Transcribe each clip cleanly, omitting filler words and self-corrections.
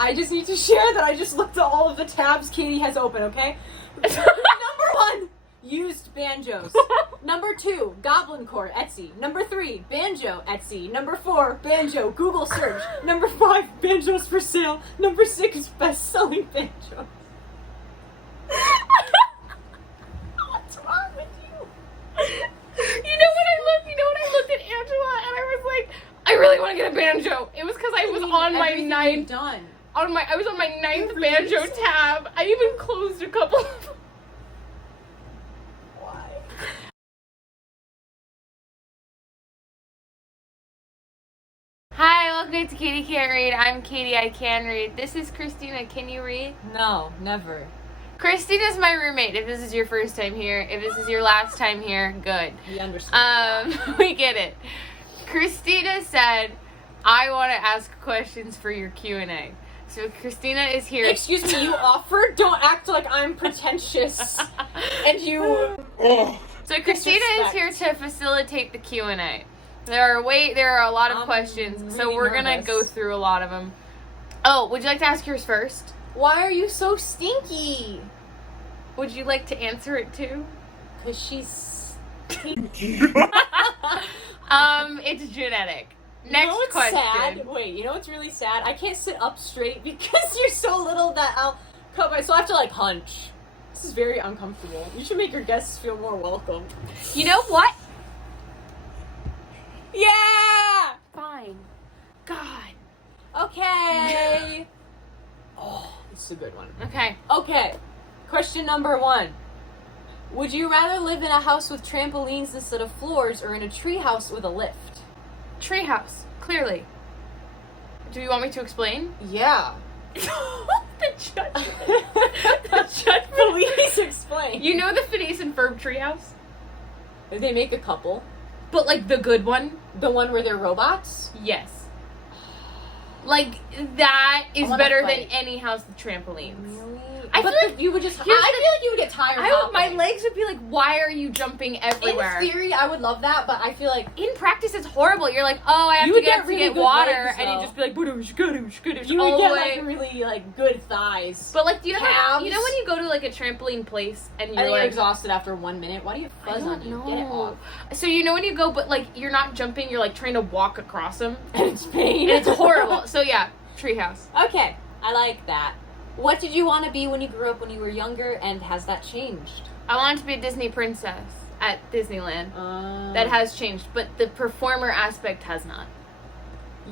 I just need to share that I just looked at all of the tabs Katie has open, okay? Number 1, used banjos. Number 2, Goblin Core, Etsy. Number 3, banjo, Etsy. Number 4, banjo, Google search. Number 5, banjos for sale. Number 6, best-selling banjo. What's wrong with you? You know when I looked at Angela and I was like, I really want to get a banjo. It was because I was on my ninth. I was on my 9th banjo tab. I even closed a couple of them. Why? Hi, welcome to Katie Can't Read. I'm Katie, I can read. This is Christina. Can you read? No, never. Christina's my roommate. If this is your first time here, if this is your last time here, good. We understand. We get it. Christina said, I want to ask questions for your Q&A. So Christina is here. Excuse me, you offered? Don't act like I'm pretentious. And you... So Christina is here to facilitate the Q&A. There are a lot of questions, really so we're going to nervous. go through a lot of them. Oh, would you like to ask yours first? Why are you so stinky? Would you like to answer it too? Because she's... It's genetic. You Next know what's question. sad? Wait, you know what's really sad? I can't sit up straight because you're so little that I'll cut my... So I have to, like, hunch. This is very uncomfortable. You should make your guests feel more welcome. You know what? Yeah! Fine. God. Okay. Oh, this is a good one. Okay. Okay. Question number 1. Would you rather live in a house with trampolines instead of floors or in a tree house with a lift? Treehouse. Clearly. Do you want me to explain? Yeah. The judgment. Please explain. You know the Phineas and Ferb treehouse? They make a couple. But like the good one? The one where they're robots? Yes. Like that is wanna better fight. than any house with trampolines. Really? I But feel like you would just... I here's feel the- like you would get tired. My hopping. legs would be like, why are you jumping everywhere? In theory, I would love that, but I feel like... In practice, it's horrible. You're like, oh, I have You to would get get up really to get good water, legs, and you though. just be like, badoosh, gadoosh, gadoosh, You all would the get, way. like, really, like, good thighs. But like, do you know calves. you know when you go to like a trampoline place and And you're you're like exhausted after 1 minute. Why do you have fuzz on you? Get it off. So you know when you go, but like you're not jumping, you're like trying to walk across them, And it's pain. and it's horrible. So yeah, treehouse. Okay, I like that. What did you want to be when you grew up when you were younger, and has that changed? I wanted to be a Disney princess at Disneyland. That has changed, but the performer aspect has not.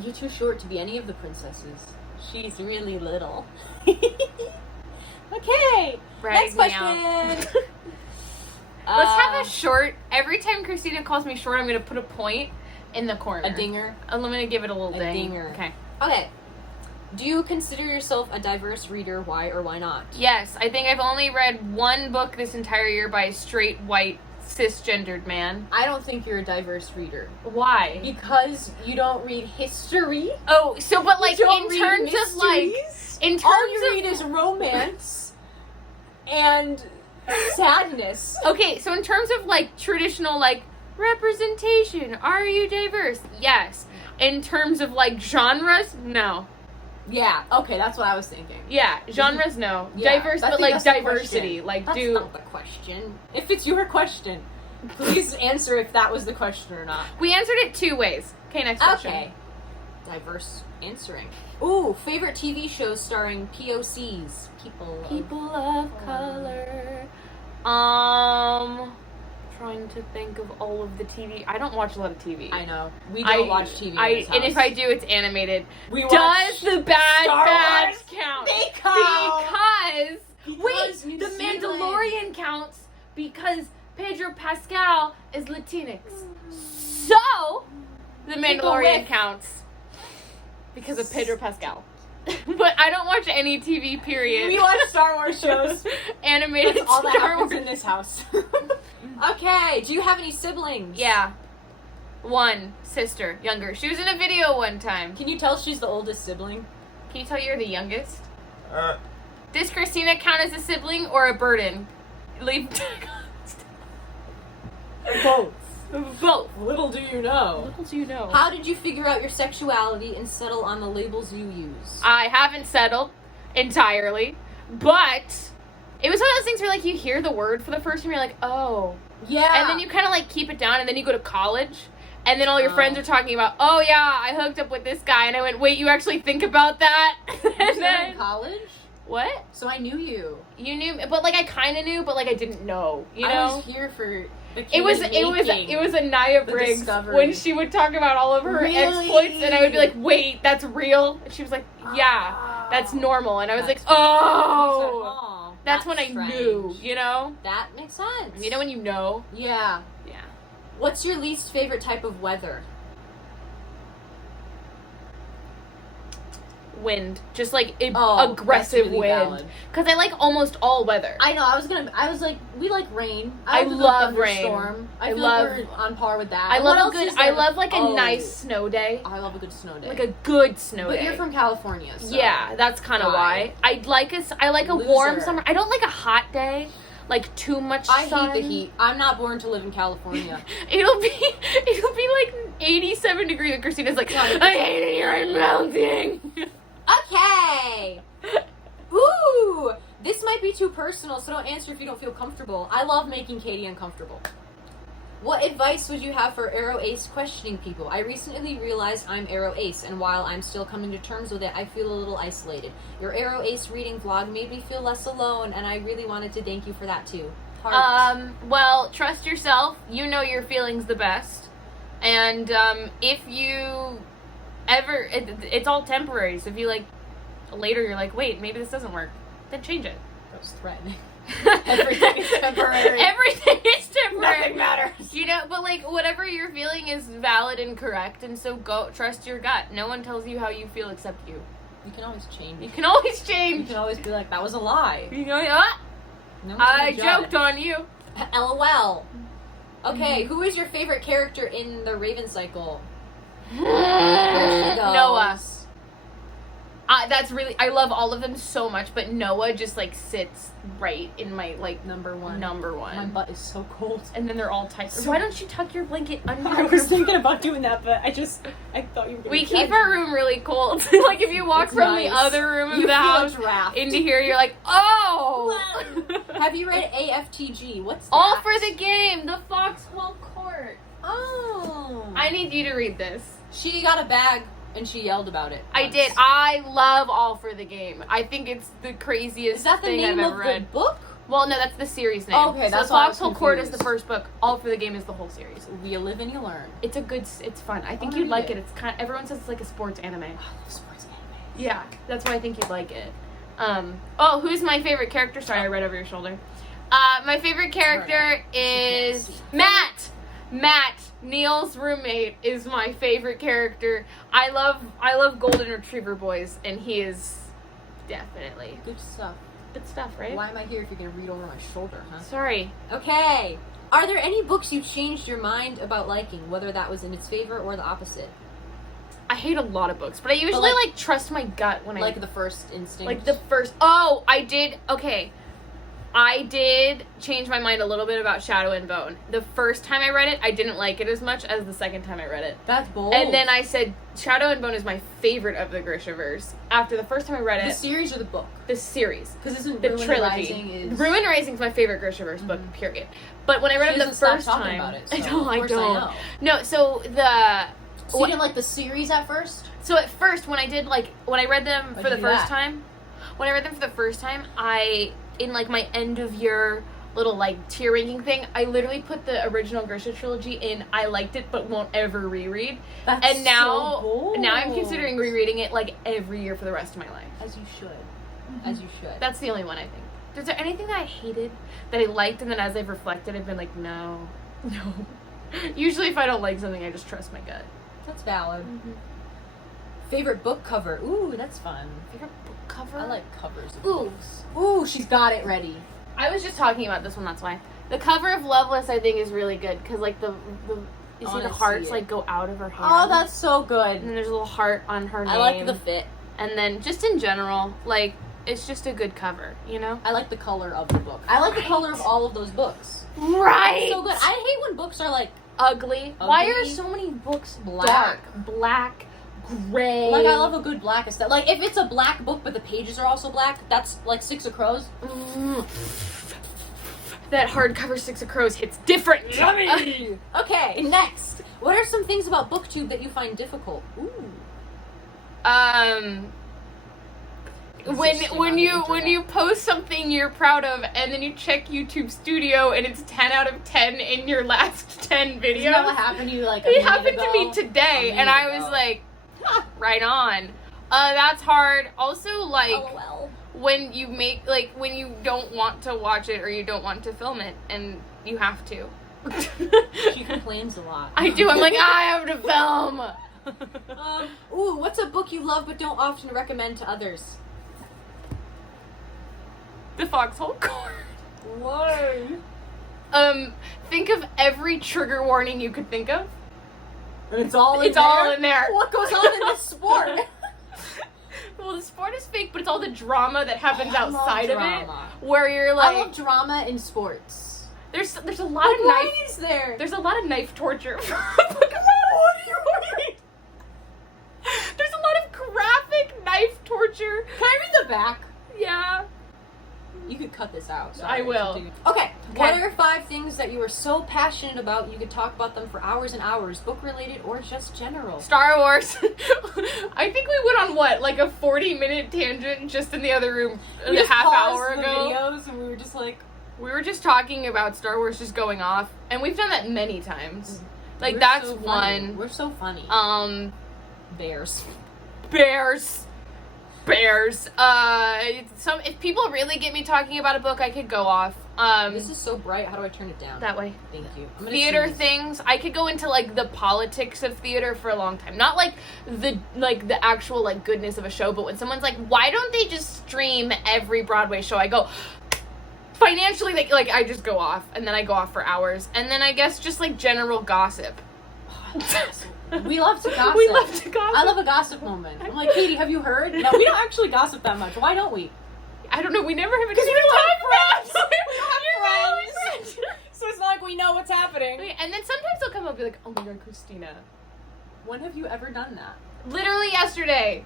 You're too short to be any of the princesses. She's really little. Okay, Brags next me question. Let's have a short. Every time Christina calls me short, I'm gonna put a point in the corner. a dinger. I'm gonna give it a little A ding. dinger. Okay. Okay. Do you consider yourself a diverse reader? Why or why not? Yes, I think I've only read one book this entire year by a straight, white, cisgendered man. I don't think you're a diverse reader. Why? Because you don't read history. Oh, so but like You don't in read terms of like mysteries. in terms All you of read is romance and sadness. okay, so in terms of like traditional like representation, are you diverse? Yes. In terms of like genres, no. Yeah, okay, that's what I was thinking. Yeah, genres, no. Yeah, Diverse, I but think like that's the diversity, question. like That's do. not the question. If it's your question, please answer if that was the question or not. We answered it 2 ways. Okay, next question. Okay. Diverse answering. Ooh, favorite TV shows starring POCs. People of color. Trying to think of all of the TV. I don't watch a lot of TV. I know. We don't watch TV in this and if house. I do, it's animated. We Does watch the Bad Star Batch Wars. count? They count. Because Because wait, New the Zealand. Mandalorian counts because Pedro Pascal is Latinx. So the Mandalorian whiff. counts because of Pedro Pascal. But I don't watch any TV. Period. We watch Star Wars shows. Animated That's all that Star happens Wars. in this house. Okay, do you have any siblings? Yeah. One sister, younger. She was in a video one time. Can you tell she's the oldest sibling? Can you tell you're the youngest? Does Christina count as a sibling or a burden? Leave. Both. Both. Little do you know. Little do you know. How did you figure out your sexuality and settle on the labels you use? I haven't settled entirely, but it was one of those things where, like, you hear the word for the first time, you're like, oh. Yeah. And then you kind of, like, keep it down, and then you go to college, and then all your friends are talking about, oh, yeah, I hooked up with this guy, and I went, wait, you actually think about that? And then in college? What? So I knew you. You knew me, but, like, I kind of knew, but, like, I didn't know, you know? I was here for the It was Anaya Briggs when she would talk about all of her exploits, and I would be like, wait, that's real? And she was like, yeah, that's normal. And I was like, oh, that's when I knew, you know? That makes sense. You know when you know? Yeah. Yeah. What's your least favorite type of weather? Wind. Just like aggressive really wind. Because I like almost all weather. I know, I was like, we like rain. I love rain. I feel like we're on par with that. I love like a nice snow day. I love a good snow day. Like a good snow day. But you're from California, so. Yeah, that's kind of why. I like a warm summer. I don't like a hot day. Like too much sun. I hate the heat. I'm not born to live in California. It'll be like 87 degrees and Christina's like, I hate it here, I'm melting. Okay. Ooh, this might be too personal, so don't answer if you don't feel comfortable. I love making Katie uncomfortable. What advice would you have for Arrow Ace questioning people? I recently realized I'm Arrow Ace, and while I'm still coming to terms with it, I feel a little isolated. Your Arrow Ace reading vlog made me feel less alone, and I really wanted to thank you for that too. Heart. Well, trust yourself. You know your feelings the best. And, if you ever, it's all temporary, so if you, like, later you're like, wait, maybe this doesn't work, then change it. That was threatening. Everything is temporary. Everything is temporary. Nothing matters. You know, but, like, whatever you're feeling is valid and correct, and so go, trust your gut. No one tells you how you feel except you. You can always change. You can always change. You can always be like, that was a lie. You go, ah, No I joked on you. LOL. Okay, who is your favorite character in the Raven Cycle? Noah. That's really, I love all of them so much, but Noah just, like, sits right in my, like, number one. My butt is so cold. And then they're all tight. So why don't you tuck your blanket under? I was thinking about doing that, but I thought you were going to. We keep our room really cold. Like, if you walk from the other room of the house into here, you're like, oh! Have you read AFTG? What's that? All for the Game, the Foxhole Court. Oh. I need you to read this. She got a bag and she yelled about it. I did. I love All for the Game. I think it's the craziest thing I've ever read. Is that the name of the book? Well, no, that's the series name. Oh, okay, so that's Foxhole Court is the first book. All for the Game is the whole series. You live and you learn. It's it's fun. I think you'd like it. It's kind of, everyone says it's like a sports anime. I love sports anime. Yeah, that's why I think you'd like it. Who's my favorite character? Sorry, I read over your shoulder. My favorite character is Matt. Matt, Neil's roommate, is my favorite character. I love Golden Retriever boys, and he is definitely good stuff. Good stuff, right? Why am I here if you're gonna read over my shoulder, huh? Sorry. Okay. Are there any books you changed your mind about liking, whether that was in its favor or the opposite? I hate a lot of books, but I usually like trust my gut when like the first instinct. Like the first. Oh, I did. Okay. I did change my mind a little bit about Shadow and Bone. The first time I read it, I didn't like it as much as the second time I read it. That's bold. And then I said Shadow and Bone is my favorite of the Grishaverse. After the first time I read it... The series or the book? The series. Because isn't the Ruin trilogy. Rising is... Ruin Rising is my favorite Grishaverse book, period. But when I read it the first time... About it, so I don't. I know. No, so the... So you didn't like the series at first? So at first, when I read them for the first time, in like my end of year little like tier ranking thing, I literally put the original Grisha trilogy in I liked it but won't ever reread. That's so bold. Now I'm considering rereading it like every year for the rest of my life. As you should. As you should. That's the only one I think. Is there anything that I hated that I liked and then as I've reflected I've been like, no. Usually if I don't like something I just trust my gut. That's valid. Favorite book cover? Ooh, that's fun. Favorite book cover? I like covers of books. Ooh, she's got it ready. I was just talking about this one, that's why. The cover of Loveless I think is really good because like the you see the hearts like go out of her hand. Oh, that's so good. And then there's a little heart on her name. I like the fit. And then just in general, like it's just a good cover, you know? I like the color of the book. I like the color of all of those books. Right. It's so good. I hate when books are like Ugly. Why are so many books dark? Black, gray. Like, I love a good black aesthetic. Like, if it's a black book but the pages are also black, that's like Six of Crows. That hardcover Six of Crows hits different. Yummy! Okay, next. What are some things about BookTube that you find difficult? Ooh. When you post something you're proud of and then you check YouTube Studio and it's 10 out of 10 in your last 10 videos. Does that happen to you like it happened to me today and I was like, right on. That's hard. Also, like, LOL. when you make, like, when you don't want to watch it or you don't want to film it and you have to. She complains a lot. I do. I'm like, I have to film. Ooh, what's a book you love but don't often recommend to others? The Foxhole Court. Why? Think of every trigger warning you could think of. And it's all in there. What goes on in this sport? Well, the sport is fake, but it's all the drama that happens outside of it. Drama. Where you're like, I love drama in sports. There's a lot of knife. Why is there? There's a lot of knife torture. What are you reading? There's a lot of graphic knife torture. Can I read the back? Yeah. You could cut this out. I will. Okay. What are 5 things that you are so passionate about you could talk about them for hours and hours, book related or just general? Star Wars. I think we went on like a 40-minute tangent just in the other room a half hour ago. Videos and we were just like, we were just talking about Star Wars just going off, and we've done that many times. Like, we're that's so one. We're so funny. Bears. If people really get me talking about a book, I could go off. This is so bright. How do I turn it down? That way. Thank you. Theater things. I could go into like the politics of theater for a long time. Not like the actual like goodness of a show, but when someone's like, why don't they just stream every Broadway show? I go, financially, like I just go off, and then I go off for hours, and then I guess just like general gossip. We love to gossip. We love to gossip. I love a gossip moment. I'm like, Katie, have you heard? No, we don't actually gossip that much. Why don't we? I don't know. We never have Because we don't have friends. We don't have friends. So it's not like we know what's happening. And then sometimes they'll come up and be like, oh my god, Kristina. When have you ever done that? Literally yesterday.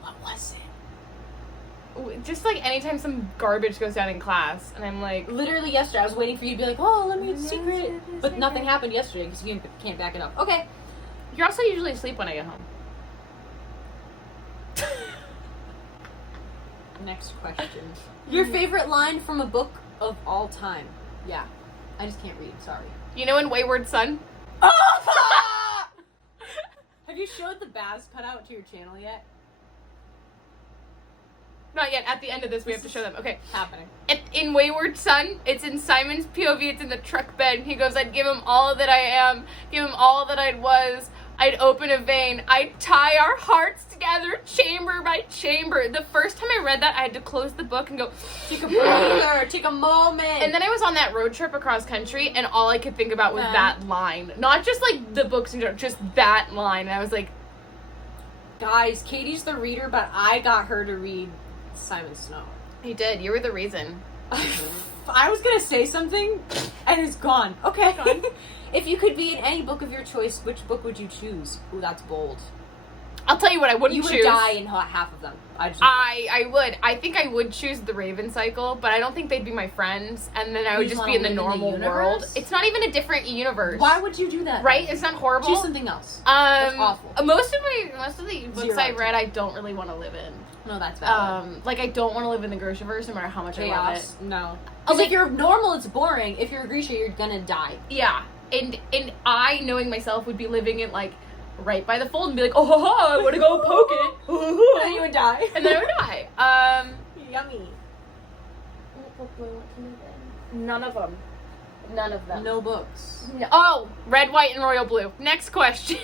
What was it? Just like anytime some garbage goes down in class, and I'm like, literally yesterday, I was waiting for you to be like, oh, let me secret. But nothing happened yesterday because you can't back it up. Okay. You're also usually asleep when I get home. Next question. Your favorite line from a book of all time? Yeah. I just can't read, sorry. You know in Wayward Son? Oh! Have you showed the Baz cutout to your channel yet? Not yet. At the end of this, we have to show them. Okay. Happening. In Wayward Son, it's in Simon's POV. It's in the truck bed. He goes, I'd give him all that I am, give him all that I was. I'd open a vein. I'd tie our hearts together, chamber by chamber. The first time I read that, I had to close the book and go, take a breather, take a moment. And then I was on that road trip across country, and all I could think about was that line. Not just like the books, just that line. And I was like, guys, Katie's the reader, but I got her to read Simon Snow. You did. You were the reason. I was gonna say something, and it's gone. Okay. Gone. If you could be in any book of your choice, which book would you choose? Ooh, that's bold. I'll tell you what I wouldn't choose. You would die in half of them. I would. I think I would choose the Raven Cycle, but I don't think they'd be my friends, and then I would just be in the normal world. It's not even a different universe. Why would you do that? Right? It's not horrible. Choose something else. That's awful. Most of the books I've read, I don't really want to live in. No, that's valid. Like I don't want to live in the Grishaverse, no matter how much I love it. No. Because if you're normal, it's boring. If you're a Grisha, you're gonna die. Yeah. And I, knowing myself, would be living in, like, right by the fold and be like, oh, ha, ha, I want to go poke it. And then you would die. And then I would die. Yummy. What book do I want to live in? None of them. None of them. No books. No. Oh, Red, White, and Royal Blue. Next question.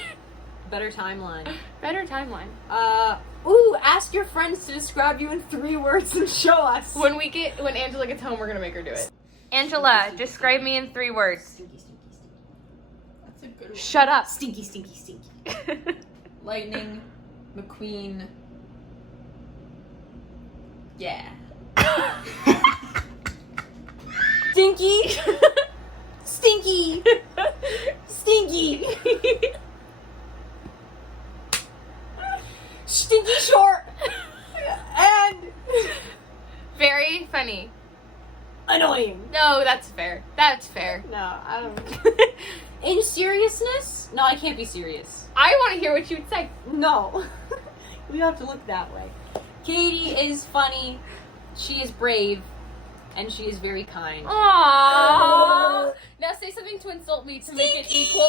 Better timeline. Better timeline. Ask your friends to describe you in 3 words and show us. When Angela gets home, we're going to make her do it. Angela, describe me in 3 words. Stinky, stinky, stinky. That's a good one. Shut up. Stinky, stinky, stinky. Lightning, McQueen. Yeah. Stinky. Stinky. Stinky. Stinky short. And very funny. Annoying. No, that's fair. That's fair. No, I don't. In seriousness? No, I can't be serious. I want to hear what you would say. No. We have to look that way. Katie is funny. She is brave. And she is very kind. Aww. Now say something to insult me to make it equal.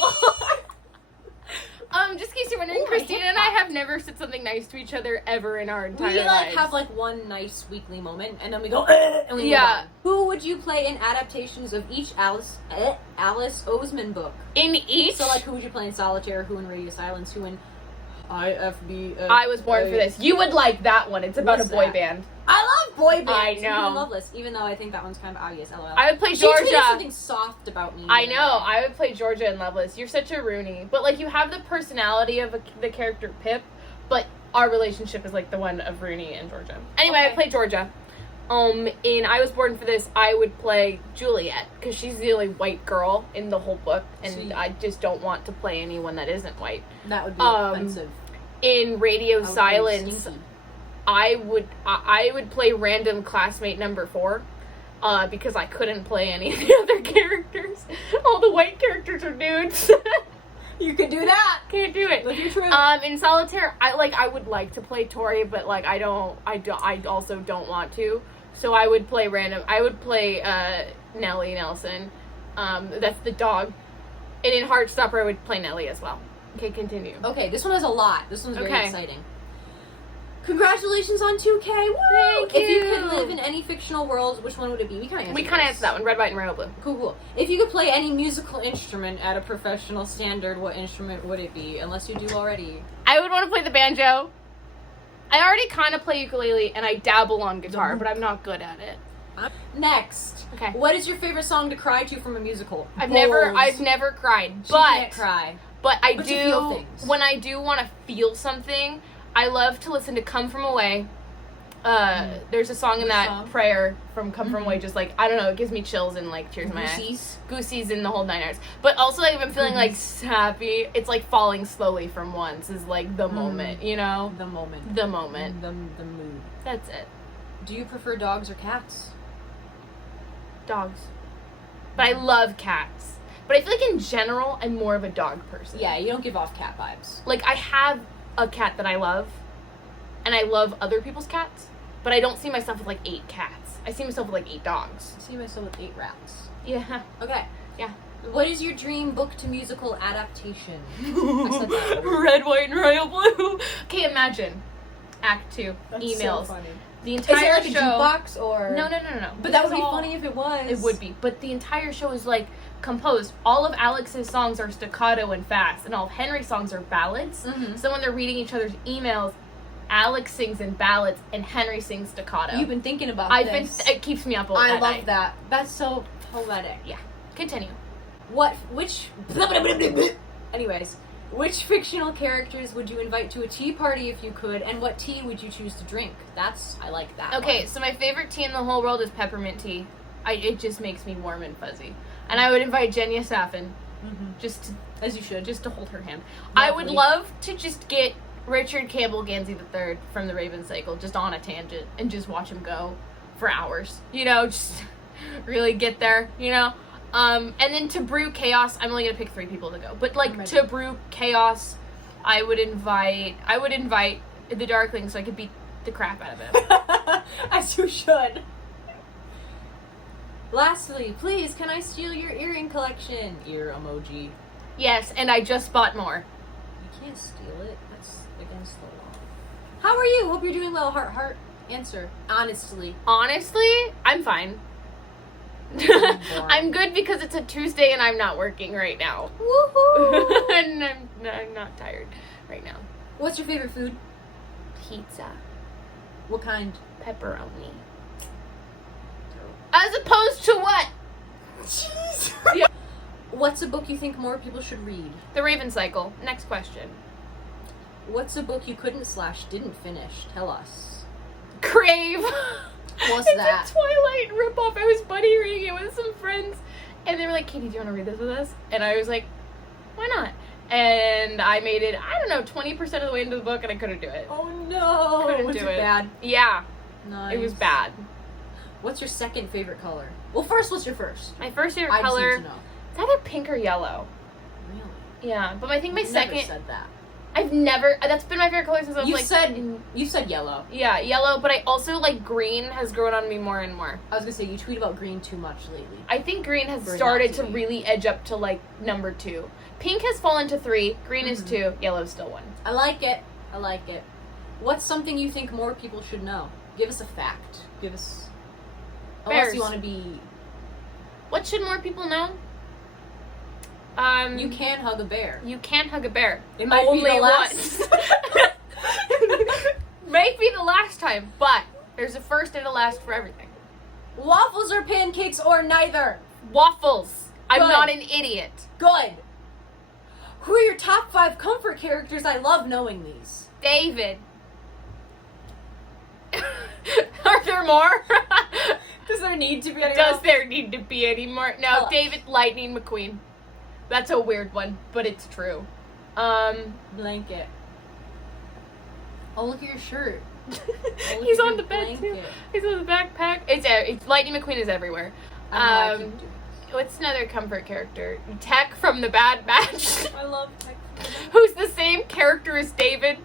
Just in case you're wondering, Kristina and I have never said something nice to each other ever in our entire lives. We have one nice weekly moment, and then we go, and we move on. Who would you play in adaptations of each Alice Oseman book? In each? So who would you play in Solitaire? Who in Radio Silence? Who in IFB? I Was Born for This. You would like that one. It's about a boy band. I love boy bands. I know. Even Loveless, even though I think that one's kind of obvious. LOL. I would play Georgia. She tweeted something soft about me. I know. I would play Georgia in Loveless. You're such a Rooney. But, you have the personality of the character Pip, but our relationship is, the one of Rooney and Georgia. Anyway, I would play Georgia. In I Was Born for This, I would play Juliet, because she's the only white girl in the whole book, and I just don't want to play anyone that isn't white. That would be offensive. In Radio Silence, I would play random classmate number 4, because I couldn't play any of the other characters. All the white characters are dudes. You could do that. Can't do it. Live your truth. In Solitaire, I would like to play Tori, but I also don't want to. So I would play random. I would play Nellie Nelson. That's the dog. And in Heartstopper, I would play Nellie as well. Okay, continue. Okay, this one has a lot. This one's very exciting. Congratulations on 2K. Woo! Thank you. If you could live in any fictional world, which one would it be? We kind of answered that one. Red, white, and royal blue. Cool. If you could play any musical instrument at a professional standard, what instrument would it be? Unless you do already. I would want to play the banjo. I already kind of play ukulele, and I dabble on guitar, but I'm not good at it. Next. Okay. What is your favorite song to cry to from a musical? I've never cried. She can't cry. But you feel things. When I do want to feel something, I love to listen to Come From Away. There's a song in that prayer from Come From Away, just I don't know, it gives me chills and tears in my eyes. Goosies in the whole 9 yards. But also if I'm feeling happy, it's falling slowly from once is the moment, you know? The moment. The moment. The mood. That's it. Do you prefer dogs or cats? Dogs. But I love cats. But I feel in general, I'm more of a dog person. Yeah, you don't give off cat vibes. I have a cat that I love, and I love other people's cats, but I don't see myself with 8 cats. I see myself with 8 dogs. I see myself with 8 rats. Yeah. Okay. Yeah. What is your dream book to musical adaptation? I said that already. Red, white, and royal blue. Okay, imagine. Act 2. That's emails. So funny. The entire is it show. A jukebox or? No. But that would be funny if it was. It would be. But the entire show is composed. All of Alex's songs are staccato and fast, and all of Henry's songs are ballads. Mm-hmm. So when they're reading each other's emails, Alex sings in ballads and Henry sings staccato. You've been thinking about this. It keeps me up all night. I love that. That's so poetic. Yeah. Continue. Anyways, which fictional characters would you invite to a tea party if you could, and what tea would you choose to drink? I like that. Okay, so my favorite tea in the whole world is peppermint tea. It just makes me warm and fuzzy. And I would invite Jenya Safin, as you should, just to hold her hand. Lovely. I would love to just get Richard Campbell Gansey III from the Raven Cycle just on a tangent and just watch him go for hours. Just really get there, And then to brew chaos, I'm only gonna pick 3 people to go. But to brew chaos, I would invite the Darkling so I could beat the crap out of him. As you should. Lastly, please, can I steal your earring collection? Ear emoji. Yes, and I just bought more. You can't steal it. That's against the law. How are you? Hope you're doing well. Heart. Answer. Honestly, I'm fine. I'm good because it's a Tuesday and I'm not working right now. Woohoo! And I'm not tired right now. What's your favorite food? Pizza. What kind? Pepperoni. As opposed to what? Jeez. Yeah. What's a book you think more people should read? The Raven Cycle. Next question. What's a book you couldn't/didn't finish? Tell us. Crave. What's it's that? a Twilight ripoff. I was buddy reading it with some friends, and they were like, "Katie, do you want to read this with us?" And I was like, "Why not?" and I made it, I don't know, 20% of the way into the book, and I couldn't do it. Oh no! Couldn't was do it it. bad? Yeah, Nice. it was bad. What's your second favorite color? Well, first, what's your first? My first favorite I just color, need to know. it's either pink or yellow. Really? Yeah, but I think my I've second, never said that. I've never, that's been my favorite color since I was You said yellow. yeah, yellow, but I also like green has grown on me more and more. I was gonna say, you tweet about green too much lately. I think green has For it started not to to be. really edge up to like number 2. Pink has fallen to 3, green is 2, yellow's still 1. I like it. I like it. What's something you think more people should know? Give us a fact. Give us... Unless Bears. you want to be... What should more people know? You can hug a bear. You can hug a bear. It might be Only the last. once. Might be the last time, but there's a first and a last for everything. Waffles or pancakes or neither? Waffles. I'm Good. not an idiot. Good. Who are your top 5 comfort characters? I love knowing these. David. Are there more? Does there need to be any Does there need to be any more? No, Oh. David Lightning McQueen. That's a weird one, but it's true. Blanket. Oh, look at your shirt. Oh, He's look on at the your bed too. blanket. He's on the backpack. It's Lightning McQueen is everywhere. I know I keep doing this. What's another comfort character? Tech from the Bad Batch. I love tech. Who's the same character as David?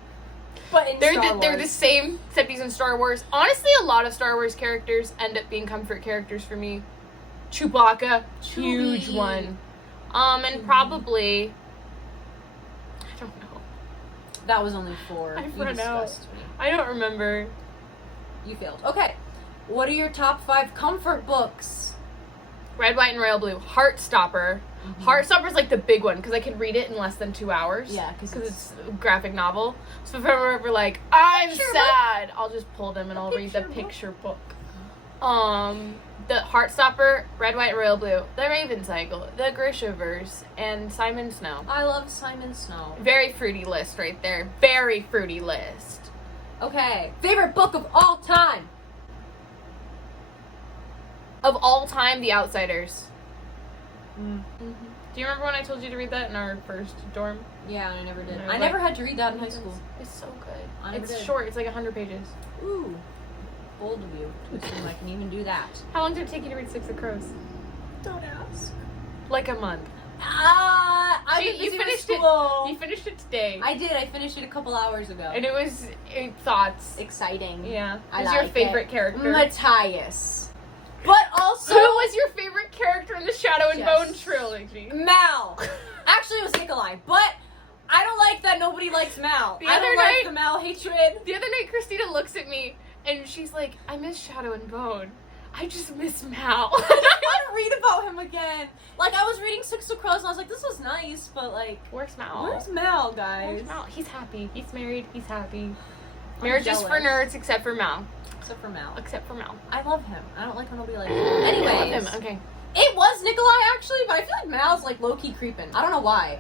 But in They're Star they're the Wars. same, except he's in Star Wars. Honestly, a lot of Star Wars characters end up being comfort characters for me. Chewbacca, huge Chewie. one. And probably, I don't know. That was only 4. I've You run out. disgust me. I don't remember. You failed. Okay. What are your top 5 comfort books? Red, White, and Royal Blue. Heartstopper. Heartstopper's like the big one because I can read it in less than 2 hours. Yeah, because it's a graphic novel. So if I'm ever like, I'm Picture sad, I'll just pull them and I'll read the picture book. The Heartstopper, Red, White, and Royal Blue, The Raven Cycle, The Grishaverse, and Simon Snow. I love Simon Snow. Very fruity list right there. Very fruity list. Okay. Favorite book of all time? Of all time, The Outsiders. Mm. Do you remember when I told you to read that in our first dorm? Yeah, I never did. No, I like- never had to read that in high school. It's so good. I never It's did. short. It's like 100 pages. Ooh. Bold of you to assume I can even do that. How long did it take you to read Six of Crows? Don't ask. Like a month. I've See, been busy you with finished it. school. You finished it today. I did. I finished it a couple hours ago. And it was thoughts. Exciting. Yeah. I Who's your like favorite it. character? Matthias. But also... Who was your favorite character in the Shadow and Yes. Bone trilogy? Mal. Actually, it was Nikolai. But I don't like that nobody likes Mal. The I other don't night- like the Mal hatred. The other night, Christina looks at me and she's like, I miss Shadow and Bone. I just miss Mal. I want to read about him again. Like, I was reading Six of Crows and I was like, this was nice, but like... Where's Mal? Where's Mal, guys? Where's Mal? He's happy. He's married. He's happy. Marriage is for jealous. nerds, except for Mal. Except for Mal. Except for Mal. I love him. I don't like when nobody likes him. I Anyways. love him. Okay. It was Nikolai, actually, but I feel like Mal's, like, low-key creeping. I don't know why.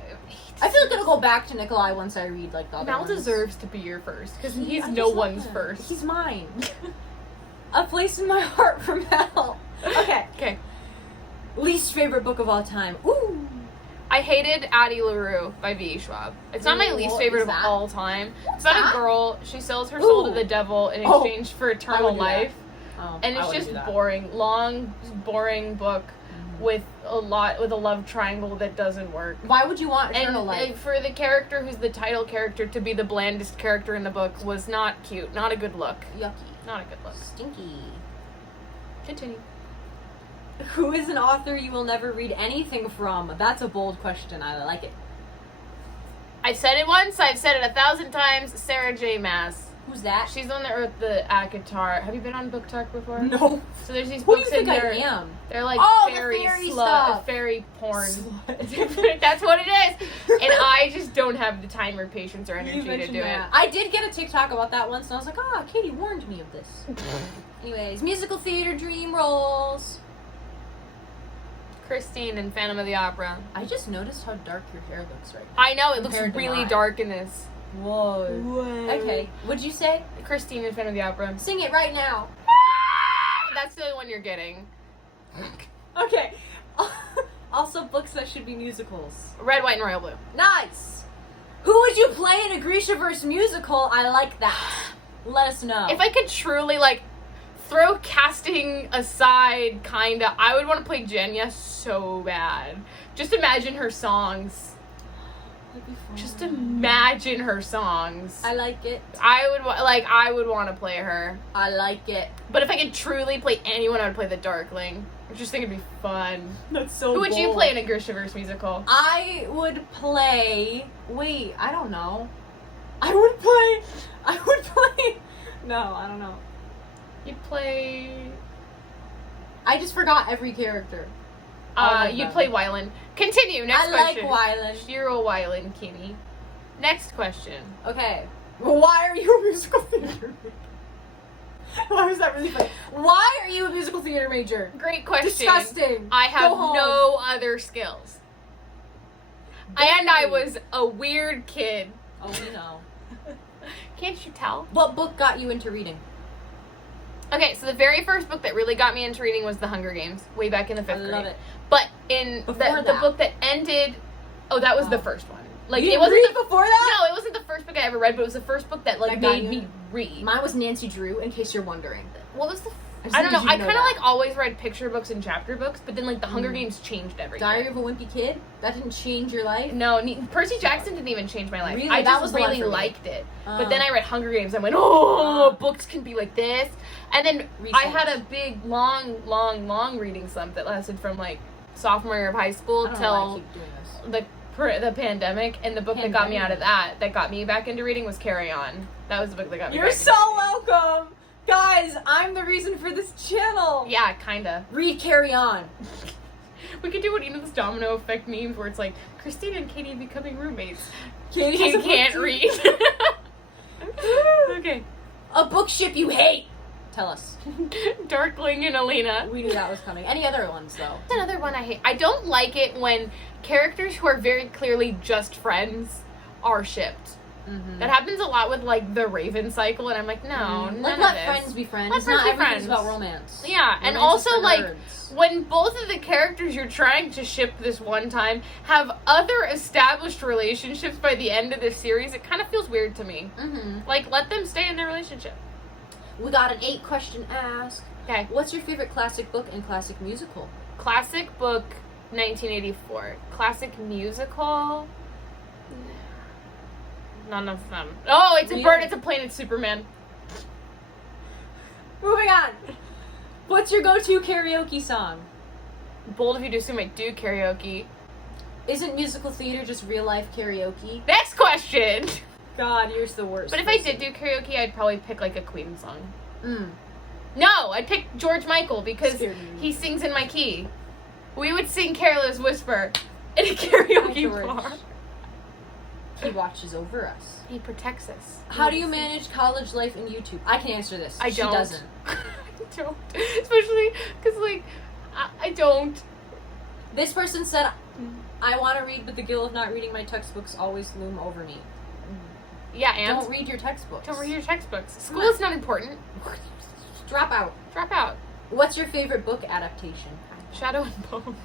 I feel like it'll go back to Nikolai once I read, like, the other Mal ones. deserves to be your first, because he's I no just love one's him. first. He's mine. A place in my heart for Mal. Okay. Okay. Least favorite book of all time. Ooh. I hated Addie LaRue by V.E. Schwab. It's not my Ooh, least what favorite is of that? all time. What's It's about that? a girl. She sells her soul to Ooh. the devil in Oh, exchange for I eternal would do that. life. Oh, And I it's wouldn't just do that. boring. Long, boring book with a love triangle that doesn't work. Why would you want And eternal life? for the character who's the title character to be the blandest character in the book was not cute. Not a good look. Yucky. Not a good look. Stinky. Continue. Who is an author you will never read anything from? That's a bold question. I like it. I've said it once. I've said it 1,000 times. Sarah J. Maas. Who's that? She's the one that wrote the ACOTAR. Have you been on Book Talk before? No. So there's these Who do you books in think I there. am? They're like Oh, the fairy fairy slut, stuff. fairy porn. Slut. That's what it is. And I just don't have the time or patience or energy to do it. I did get a TikTok about that once, and I was like, ah, Katie warned me of this. Anyways, musical theater dream roles. Christine and Phantom of the Opera. I just noticed how dark your hair looks right I know, it looks Compared to really mine. dark in this. now. Whoa. Okay, what'd you say? Christine and Phantom of the Opera. Sing it right now. That's the only one you're getting. Okay. Also, books that should be musicals. Red, White, and Royal Blue. Nice! Who would you play in a Grishaverse musical? I like that. Let us know. If I could truly, like, throw casting aside, kinda, I would want to play Jenya so bad. Just imagine her songs. That'd be fun. Just imagine her songs. I like it. I would want to play her. I like it. But if I could truly play anyone, I would play the Darkling. I just think it'd be fun. That's so Who would you bold. play in a Grishaverse musical? I would play... Wait, I don't know. I would play... No, I don't know. You'd play... I just forgot every character. All of You'd them. play Wylan. Continue, next question. I like Wylan. You're a Wylan, Kenny. Next question. Okay. Well, why are you a musical theater major? Why was that really funny? Why are you a musical theater major? Great question. Disgusting. I have Go home. no other skills. And I was a weird kid. Oh, we know. Can't you tell? What book got you into reading? Okay, so the very first book that really got me into reading was The Hunger Games, way back in the 5th grade. I love it. But in the that. book that ended... Oh, that was the first one. Like, You it didn't wasn't read before that? No, it wasn't the first book I ever read, but it was the first book that, like, That got made you me in? read. Mine was Nancy Drew, in case you're wondering. What was the... just I don't know. needed you I to know kind of, that. like, always read picture books and chapter books, but then, like, The Hunger Games changed everything. Diary of a Wimpy Kid? That didn't change your life? No, Percy Jackson didn't even change my life. Really? I That just was the one really for me. liked it. Oh. But then I read Hunger Games and went, oh, books can be like this. And then I had a big, long reading slump that lasted from, like, sophomore year of high school I don't know why I till keep doing this. the pandemic. And the book that got me out of that got me back into reading, was Carry On. That was the book that got me You're back so into welcome! Guys, I'm the reason for this channel! reading. Yeah, kinda. Read Carry On. We could do one, those domino effect memes where it's like, Kristina and Katie becoming roommates. Katie Katie has a book can't too. read. Okay. A book ship you hate! Tell us. Darkling and Alina. We knew that was coming. Any other ones, though? That's another one I hate. I don't like it when characters who are very clearly just friends are shipped. Mm-hmm. That happens a lot with, like, the Raven cycle, and I'm like, no, none Like, of let this. friends be friends. Let friends Not be everything's friends. about romance. Yeah, and Romance is also, for like, nerds. when both of the characters you're trying to ship this one time have other established relationships by the end of this series, it kind of feels weird to me. Mm-hmm. Like, let them stay in their relationship. We got an 8-question ask. Okay. What's your favorite classic book and classic musical? Classic book, 1984. Classic musical? None of them. Oh, it's a bird, it's a plane, it's Superman. Moving on. What's your go-to karaoke song? Bold of you to assume I do karaoke. Isn't musical theater just real-life karaoke? Next question! God, you're the worst. But if I did do karaoke, I'd probably pick, like, a Queen song. Mm. No, I'd pick George Michael because Scared me. he sings in my key. We would sing Careless Whisper in a karaoke George. bar. He watches over us. He protects us. How do you manage college life and YouTube? I can answer this. I She don't. doesn't. I don't. Especially because, like, I don't. This person said, I want to read, but the guilt of not reading my textbooks always loom over me. Yeah, and Don't read your textbooks. don't read your textbooks. School is not important. Drop out. Drop out. What's your favorite book adaptation? Shadow and Bone.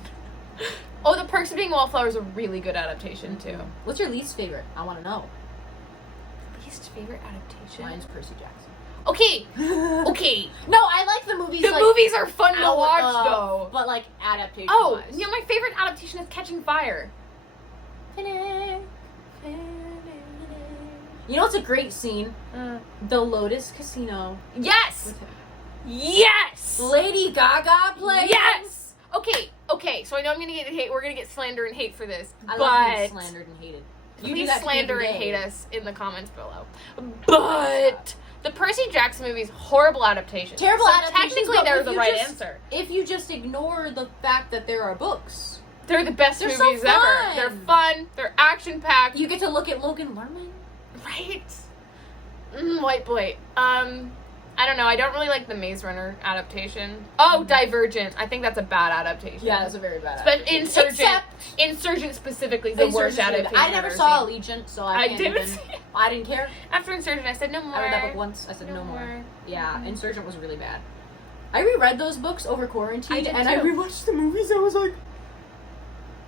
Oh, The Perks of Being a Wallflower is a really good adaptation, too. What's your least favorite? I want to know. Least favorite adaptation? Mine's Percy Jackson. Okay. Okay. No, I like the movies. The like, movies are fun to out watch, of, though. But like adaptation. Oh, yeah, my favorite adaptation is Catching Fire. You know what's a great scene? The Lotus Casino. Yes! With him. Yes! Lady Gaga plays. Yes! Okay, so I know I'm gonna get hate. We're gonna get slander and hate for this. I but love being slandered and hated. You do please that to me slander every and day. hate us in the comments below. But the Percy Jackson movies, horrible adaptation. Terrible so adaptations, technically, but they're if the you right just- answer. If you just ignore the fact that there are books, They're the best They're so movies ever. fun. They're fun. They're action packed. you get to look at Logan Lerman. Right? White boy. I don't know. I don't really like the Maze Runner adaptation. Oh, Divergent. I think that's a bad adaptation. Yeah, that's a very bad. But adaptation. Insurgent specifically is the worst Insurgent's really adaptation. bad. I I've never ever saw seen. Allegiant, so I can't didn't even. see it. I didn't care. After Insurgent, I said no more. I read that book once. I said no more. more. Yeah, Insurgent was really bad. I reread those books over quarantine, I did and I too. rewatched the movies. I was like,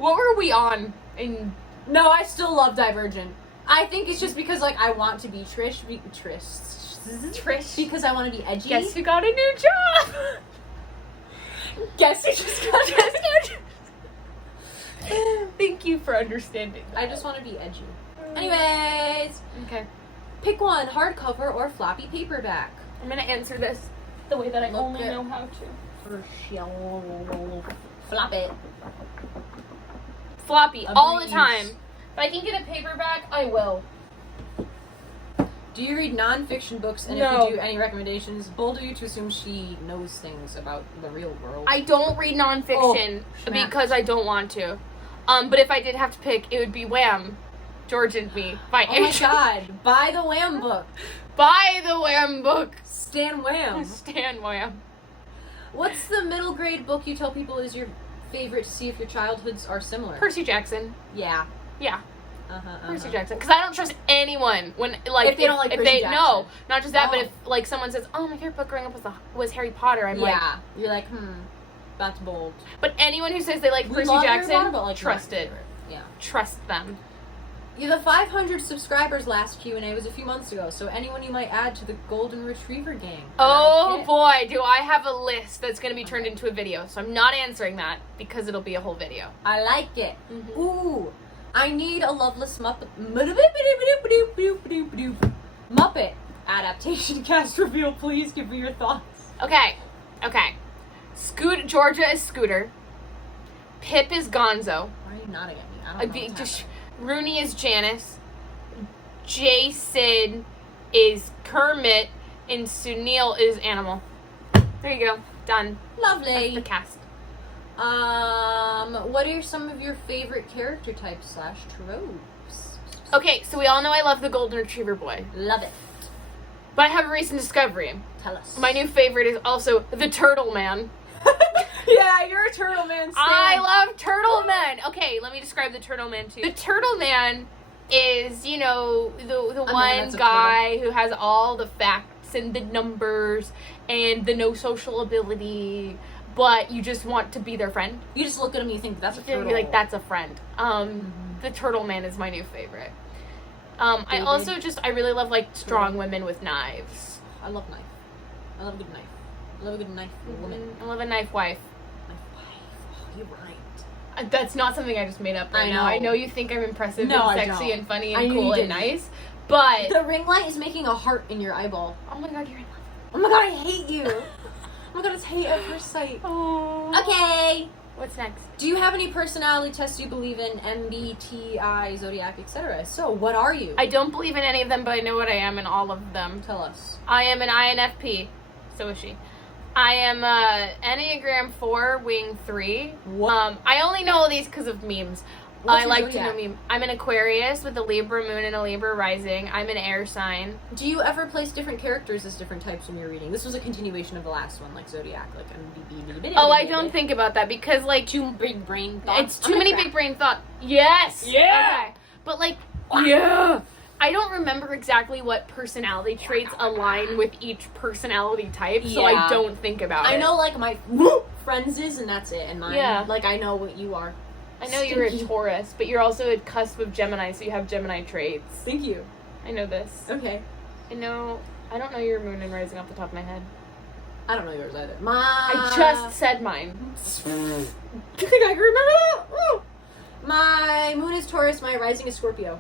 What were we on? In No, I still love Divergent. I think it's just because, like, I want to be Trish. Trish. Because I want to be edgy. Guess who got a new job? Guess who just got a new job? Thank you for understanding. I just want to be edgy. Anyways. Okay. Pick one, hardcover or floppy paperback. I'm gonna answer this the way that I Look only at- know how to. Flop it. Floppy, A all the breeze. time. If I can get a paperback, I will. Do you read non-fiction books? And No. if you do, any recommendations? Bold of you to assume she knows things about the real world. I don't read nonfiction schmack. because I don't want to. But if I did have to pick, it would be Wham! George and Me by Oh my god. Buy the Wham book. Buy the Wham book. Stan Wham. Stan Wham. What's the middle grade book you tell people is your favorite to see if your childhoods are similar? Percy Jackson. Yeah. Yeah. Uh-huh. Percy Jackson. Because I don't trust anyone when, like, If they don't like if Percy they, Jackson. no, not just that, but Oh. if, like, someone says, oh, my favorite book growing up was Harry Potter, I'm like, Yeah. You're like, that's bold. but anyone who says they like We Percy love Harry Jackson, Potter, but, like, trust not it. favorite. Yeah. Trust them. Yeah, the 500 subscribers last Q&A was a few months ago, so anyone you might add to the Golden Retriever gang. Oh Like it. boy, do I have a list that's going to be turned into a video. So I'm not answering that because it'll be a whole video. I like it. Mhm. Ooh, I need a Loveless Muppet adaptation cast reveal. Please give me your thoughts. Okay. Georgia is Scooter. Pip is Gonzo. Why are you nodding at me? I don't know what's happening. Rooney is Janice. Jason is Kermit. And Sunil is Animal. There you go. Done. That's Lovely. the cast. What are some of your favorite character types / tropes? Okay, so we all know I love the Golden Retriever boy. Love it. But I have a recent discovery. Tell us. My new favorite is also the Turtle Man. Yeah, you're a turtle man. Stan. I love Turtle Man. Okay, let me describe the Turtle Man too. The Turtle Man is, you know, the man one that's a guy who has all the facts and the numbers and the no social ability, but you just want to be their friend. You just look at him and you think that's a turtle. You're like, that's a friend. The Turtle Man is my new favorite. I David. also I really love, like, strong women with knives. I love knife. I love a good knife. I love a good knife woman. I love a knife wife. Knife wife. Oh, you rhymed. That's not something I just made up right I now. know. I know you think I'm impressive No, I and sexy don't. and funny I and knew you cool and didn't. nice, but The ring light is making a heart in your eyeball. oh my god, you're in love. Oh my god, I hate you. Oh my god, it's hate at first sight. Oh. Okay. What's next? Do you have any personality tests you believe in? MBTI, Zodiac, etc. So, what are you? I don't believe in any of them, but I know what I am in all of them. Tell us. I am an INFP. So is she. I am Enneagram 4, Wing 3. What? I only know all these because of memes. What's I your like to zodiac? know memes. I'm an Aquarius with a Libra moon and a Libra rising. I'm an air sign. Do you ever place different characters as different types when you're reading? This was a continuation of the last one, like Zodiac, like Oh, I don't think about that because, like, too big brain thoughts. it's too many big brain thought. Yes. Yeah. Okay. But, like, yeah. I don't remember exactly what personality traits align with each personality type, so Yeah. I don't think about it. I know, like, my friends is, and that's it, and mine. Yeah. Like, I know what you are. I know you're a Stinky. Taurus, but you're also a cusp of Gemini, so you have Gemini traits. Thank you. I know this. Okay. I don't know your moon and rising off the top of my head. I don't know yours either. I just said mine. You think I can remember that? Oh. My moon is Taurus, my rising is Scorpio.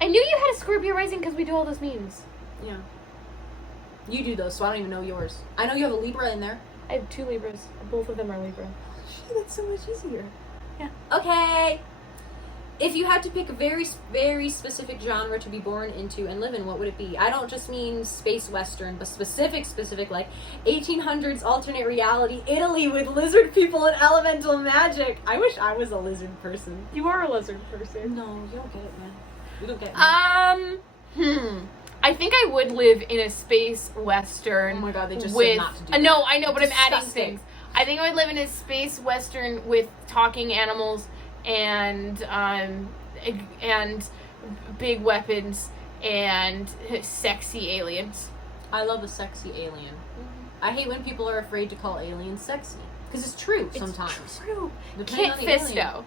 I knew you had a Scorpio rising because we do all those memes. Yeah. You do those, so I don't even know yours. I know you have a Libra in there. I have 2 Libras. Both of them are Libra. Shit, that's so much easier. Yeah. Okay. If you had to pick a very, very specific genre to be born into and live in, what would it be? I don't just mean space western, but specific, like 1800s alternate reality Italy with lizard people and elemental magic. I wish I was a lizard person. You are a lizard person. No, you don't get it, man. You don't get it. I think I would live in a space western. Oh my god, they just with said not to do that. No, I know, but I'm adding Disgusting. things. I think I would live in a space western with talking animals and big weapons and sexy aliens. I love a sexy alien. I hate when people are afraid to call aliens sexy. Because it's true sometimes. It's true. Depending Kit on the alien. Fisto.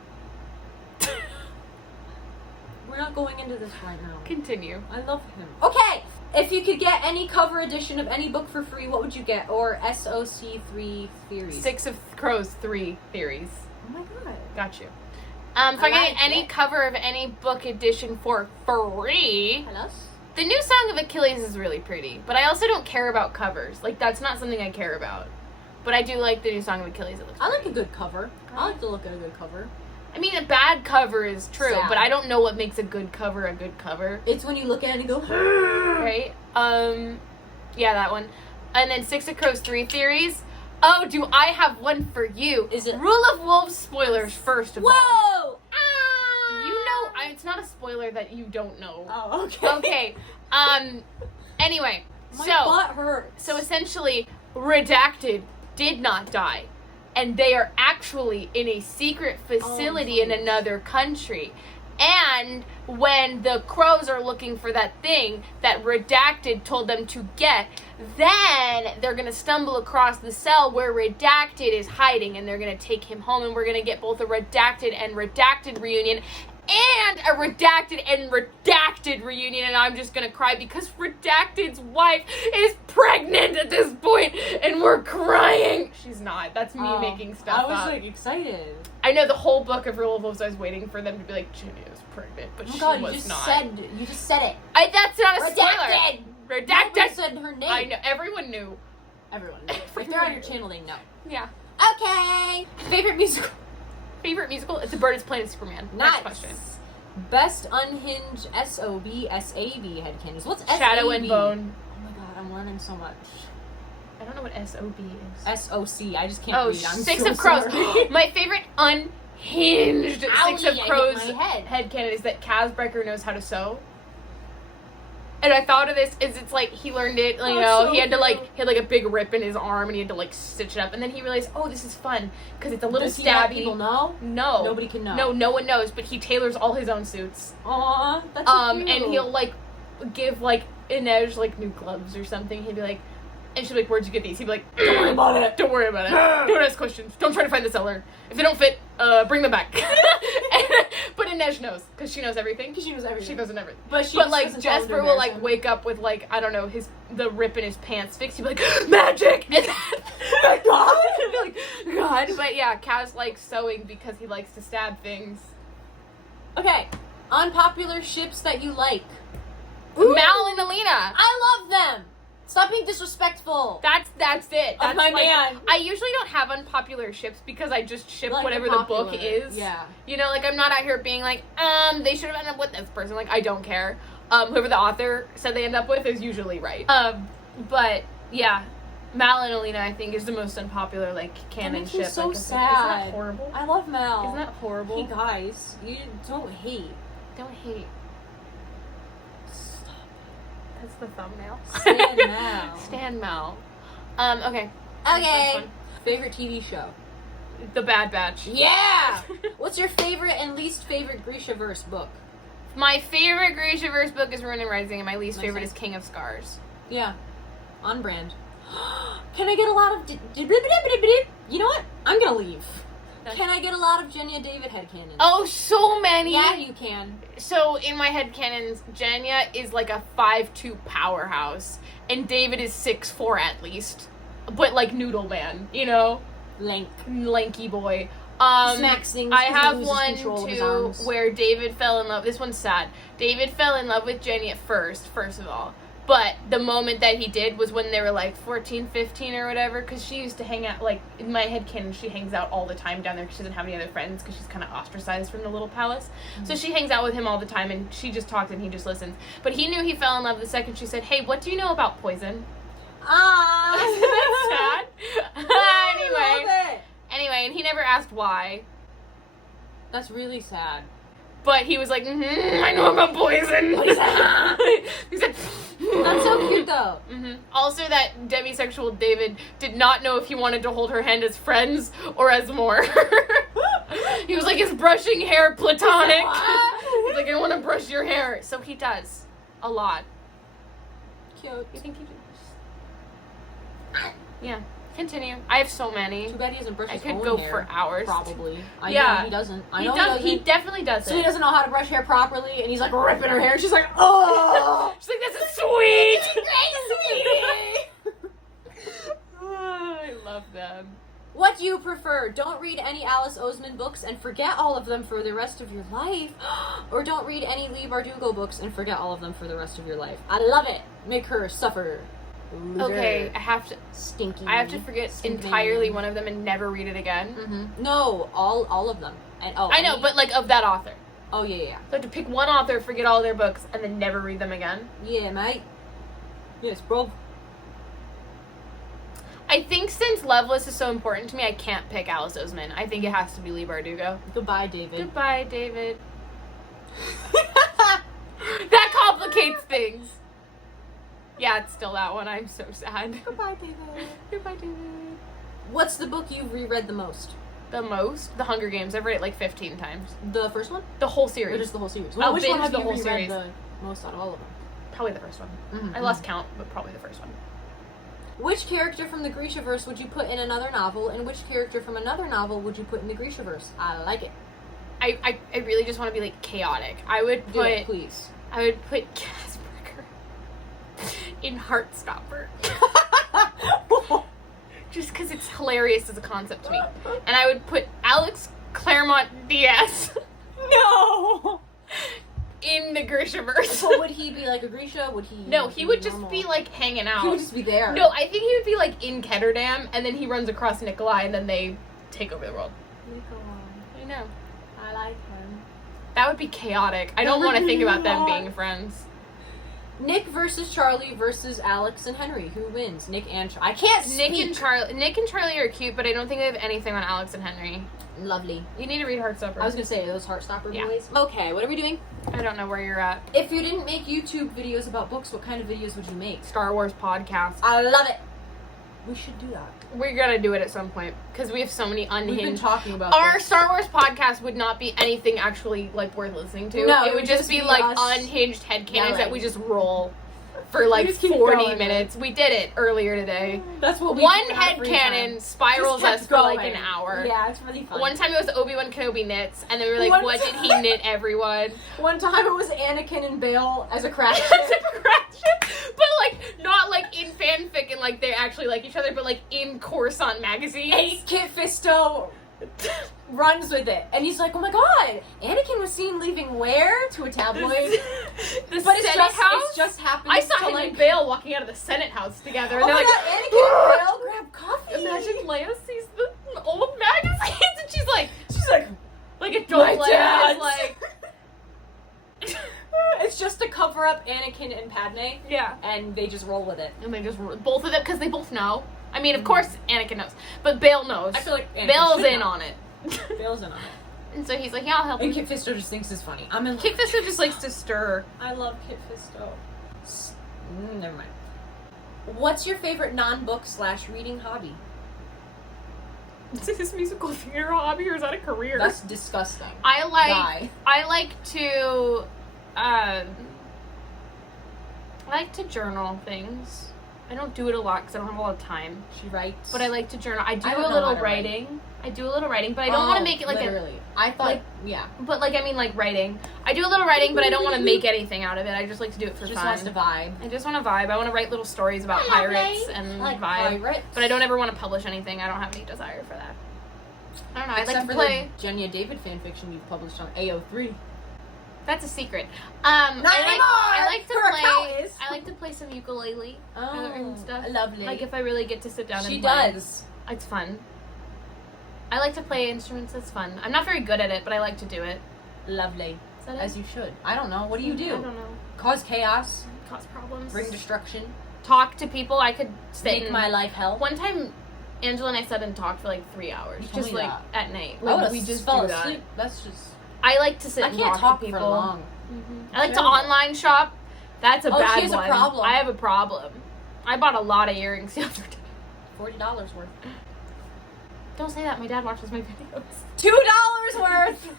We're not going into this right now. Continue. I love him. Okay! If you could get any cover edition of any book for free, what would you get? Or SOC 3 theories? 6 of Crows 3 theories. Oh my god. Got you. If I get any cover of any book edition for free... Hello? The new Song of Achilles is really pretty, but I also don't care about covers. Like, that's not something I care about. But I do like the new Song of Achilles. It looks I like pretty. a good cover. I like to look at a good cover. I mean, a bad cover is true, Sad. but I don't know what makes a good cover a good cover. It's when you look at it and go, Right? Yeah, that one. And then 6 of Crows 3 theories. Oh, do I have one for you? Is it... Rule of Wolves spoilers, first of all. Whoa! You know, it's not a spoiler that you don't know. Oh, okay. Okay. Anyway, My butt hurts. so essentially, Redacted did not die. And they are actually in a secret facility in another country. And when the Crows are looking for that thing that Redacted told them to get, then they're going to stumble across the cell where Redacted is hiding, and they're going to take him home, and we're going to get both a Redacted and Redacted reunion, and a Redacted and Redacted reunion, and I'm just going to cry because Redacted's wife is pregnant at this point, and we're crying. She's not. That's me making stuff up. I was, like, excited. I know the whole book of Rule of Wolves, I was waiting for them to be like, Ginny is pregnant, but she was not. You just said it. That's not a Redacted. spoiler. Redacted. Nobody said her name. I know. Everyone knew. Everyone knew. If they're on your channel, they know. Yeah. Okay. Favorite musical? Favorite musical? It's A Bird Is Playing Superman. Nice. Next question. Best unhinged SOB SAB headcanons. What's SAB? Shadow and Bone. Oh my god, I'm learning so much. I don't know what SOB is. SOC. I just can't Oh, read. I'm 6 so of Crows. sorry. My favorite unhinged Owie, 6 of I hit Crows my head. headcanon is that Kazbreaker knows how to sew. And I thought of this as it's like he learned it, you know, so he had to cute. he had like a big rip in his arm and he had to like stitch it up, and then he realized, oh, this is fun because it's a little Does he let stabby. people know? No, Nobody can know. No, no one knows, but he tailors all his own suits. Aw, that's so cute. And he'll like give like Inej like new gloves or something. He'd be like, and she'd be like, "Where'd you get these?" He'd be like, Don't worry about it. Don't worry about it. Don't ask questions. Don't try to find the seller. If they don't fit, bring them back." But Inej knows because she knows everything. Because she knows everything. She knows everything. But she like doesn't tell him to Jesper will like embarrass him. wake up with like, I don't know, the rip in his pants fixed. He'd be like, "Magic!" And then, my God, he'd be like, "God!" But yeah, Kaz likes sewing because he likes to stab things. Okay, unpopular ships that you like. Mal and Alina. I love them. Stop being disrespectful. That's it. That's my like, man. I usually don't have unpopular ships because I just ship Like whatever the the book popular, is. yeah. You know, like I'm not out here being like, they should have ended up with this person. Like I don't care. Whoever the author said they end up with is usually right. But yeah, Mal and Alina I think is the most unpopular like canon That makes me ship. so like, sad. Isn't that horrible? I love Mel. Isn't that horrible? Hey guys, you don't hate. Don't hate. That's the thumbnail. Stan Mal. Stan Mal. Okay. Okay. Favorite TV show? The Bad Batch. Yeah! What's your favorite and least favorite Grishaverse book? My favorite Grishaverse book is Rune and Rising, and my least favorite sense. is King of Scars. Yeah. On brand. Can I get a lot of... You know what? I'm gonna leave. Can I get a lot of Jenya David headcanons? Oh, so many! Yeah, you can. So, in my headcanons, Jenya is like a 5'2" powerhouse, and David is 6'4" at least. But like Noodle Man, you know? Lanky boy. Smacks things I 'cause he have loses one control of his too arms. where David fell in love. This one's sad. David fell in love with Jenny at first of all. But the moment that he did was when they were like 14, 15 or whatever, because she used to hang out, like, in my headcanon, she hangs out all the time down there because she doesn't have any other friends because she's kind of ostracized from the little palace. Mm-hmm. So she hangs out with him all the time and she just talks and he just listens. But he knew he fell in love the second she said, "Hey, what do you know about poison?" Ah, Isn't that sad? Anyway, and he never asked why. that's really sad. But he was like, I know about poison. He said, That's so cute though. Also, that demisexual David did not know if he wanted to hold her hand as friends or as more. He was like, is brushing hair platonic? He's like, I want to brush your hair. So he does. A lot. Cute. You think he does? Yeah. Continue. I have so many. Too bad he doesn't brush his I could own go hair. for hours. Probably. I Yeah. know he doesn't. I He know does. he He doesn't. definitely does So he it. doesn't know how to brush hair properly, and he's like ripping her hair, and she's like, oh! She's like, this is sweet. Oh, I love them. What do you prefer? Don't read any Alice Oseman books and forget all of them for the rest of your life, or don't read any Leigh Bardugo books and forget all of them for the rest of your life. I love it. Make her suffer. Loser. Okay, I have to forget entirely one of them and never read it again. Mm-hmm. No, all of them. And I know, but like of that author. Oh yeah. So I have to pick one author, forget all their books, and then never read them again. Yeah, mate. Yes, bro. I think since Loveless is so important to me, I can't pick Alice Oseman. I think it has to be Leigh Bardugo. Goodbye, David. Goodbye, David. That complicates things. Yeah, it's still that one. I'm so sad. Goodbye, David. Goodbye, David. What's the book you've reread the most? The most? The Hunger Games. I've read it like 15 times. The first one? The whole Or series. just the whole series? I'll which one binge have the you whole reread series. the most out of all of them? Probably the first one. Mm-hmm. I lost count, but probably the first one. Which character from the Grishaverse would you put in another novel, and which character from another novel would you put in the Grishaverse? I like it. I really just want to be like chaotic. I would Do put it, please. I would put Casperger in Heartstopper. Just because it's hilarious as a concept to me. And I would put Alex Claremont Diaz No! in the Grishaverse. So would he be like a Grisha? Would he? No, he would just normal? be like hanging out. He would just be there. No, I think he would be like in Ketterdam, and then he runs across Nikolai, and then they take over the world. I know. I like him. That would be chaotic. I don't want to think about them being friends. Nick versus Charlie versus Alex and Henry. Who wins? Nick and I can't speak. Nick and Charlie are cute, but I don't think they have anything on Alex and Henry. Lovely. You need to read Heartstopper. I was gonna say those Heartstopper Yeah. boys. Okay, what are we doing? I don't know where you're at. If you didn't make YouTube videos about books, what kind of videos would you make? Star Wars podcast. I love it. We should do that. We're gonna do it at some point because we have so many unhinged. We've been talking about Our this. Star Wars podcast would not be anything actually like worth listening to. No, it would just be like us unhinged headcanons yelling. that we just roll for like just keep 40 going. minutes. We did it earlier today. That's what we One do in our free headcanon time. spirals Just kept us for like going. an hour. Yeah, it's really fun. One time it was Obi-Wan Kenobi knits, and then we were like, One what did he time- knit everyone? One time it was Anakin and Bale as a crash It's ship. a crash ship, but like not like in fanfic and like they actually like each other, but like in Coruscant magazine. And Kit Fisto runs with it, and he's like, "Oh my god, Anakin was seen leaving where to a tabloid." The But Senate House. it's just happened. I saw to, him like, and Bale walking out of the Senate House together, and Oh they're my like, god, Anakin and Bale grab coffee. imagine Leia sees the old magazines, and she's like My adult Leia dad's. is like, It's just to cover up Anakin and Padme, yeah, and they just roll with it. and they just both of them because they both know. I mean, of course, Anakin knows, but Bale knows. I feel like Anakin Bale's should in know. on it. Bale's in on it. And so he's like, yeah, I'll help And you. Kit Fisto just thinks it's funny. I'm in. Kit Fisto just likes to stir. I love Kit Fisto. Never mind. What's your favorite non-book/reading hobby? Is this musical theater hobby or is that a career? That's disgusting. I Guy. like to journal things. I don't do it a lot because I don't have a lot of time. She writes. But I like to journal. I do I don't a know little how to write. writing. I do a little writing, but I don't want to make it like literally. I thought, like- yeah. But like I mean like writing. I do a little writing, but I don't want to make anything out of it. I just like to do it for Just fun. wants to vibe. I just want to vibe. I want to write little stories about pirates and I like vibe. pirates. But I don't ever want to publish anything. I don't have any desire for that. I don't know. I Except like to for play. the Genya David fanfiction you've published on AO3. That's a secret. Not I anymore! like to Her play. account is. I like to play some ukulele Oh, and stuff. lovely. Like if I really get to sit down She and play. does. It's fun. I like to play instruments. It's fun. I'm not very good at it, but I like to do it. Lovely. Is that As it? you should. I don't know. What do you I do? don't know. Cause chaos. Cause problems. Bring destruction. Talk to people. I could sit Make and my life hell. One time, Angela and I sat and talked for like 3 hours, You told just me like that. at night. I Like, would've we just fell do that. asleep. That's just. I like to sit I and can't talk talk to for people. long. I like to Terrible. online shop. That's a Oh, bad she has a one. problem. I have a problem. I bought a lot of earrings the other day. $40 worth. Don't say that. My dad watches my videos. $2 worth.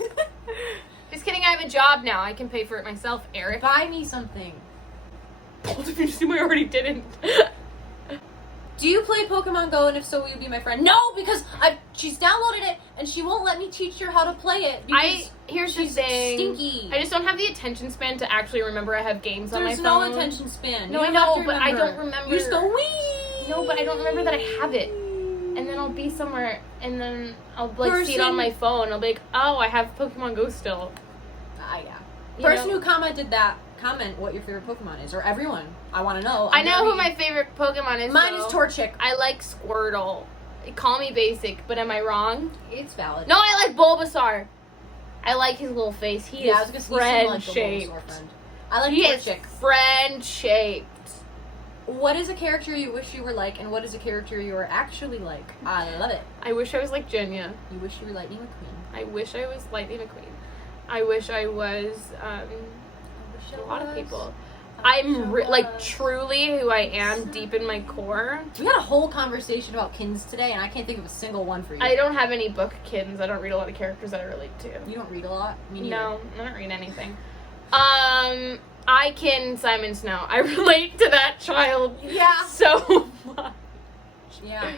Just kidding. I have a job now. I can pay for it myself, Eric. Buy me something. If you assume I already didn't. Do you play Pokemon Go, and if so, will you be my friend? No, because she's downloaded it, and she won't let me teach her how to play it. Here's the thing. Stinky. I just don't have the attention span to actually remember I have games on my phone. There's no attention span. No, I know, but I don't remember. You just go, wee! No, but I don't remember that I have it. And then I'll be somewhere, and then I'll, like, see it on my phone. I'll be like, oh, I have Pokemon Go still. Yeah. Person who commented that, comment what your favorite Pokemon is, or everyone. I want to know. I know who my favorite Pokemon is. Mine is Torchic. I like Squirtle. Call me basic, but am I wrong? It's valid. No, I like Bulbasaur. I like his little face. He is friend-shaped. I like Torchic. Friend-shaped. What is a character you wish you were like, and what is a character you are actually like? I love it. I wish I was like Jenya. You wish you were Lightning McQueen. I wish I was Lightning McQueen. I wish I was a lot of people. I'm like truly who I am deep in my core. We had a whole conversation about kins today, and I can't think of a single one for you. I don't have any book kins. I don't read a lot of characters that I relate to. You don't read a lot? Me neither. No, I don't read anything. I kin Simon Snow. I relate to that child. Yeah. So much. Yeah.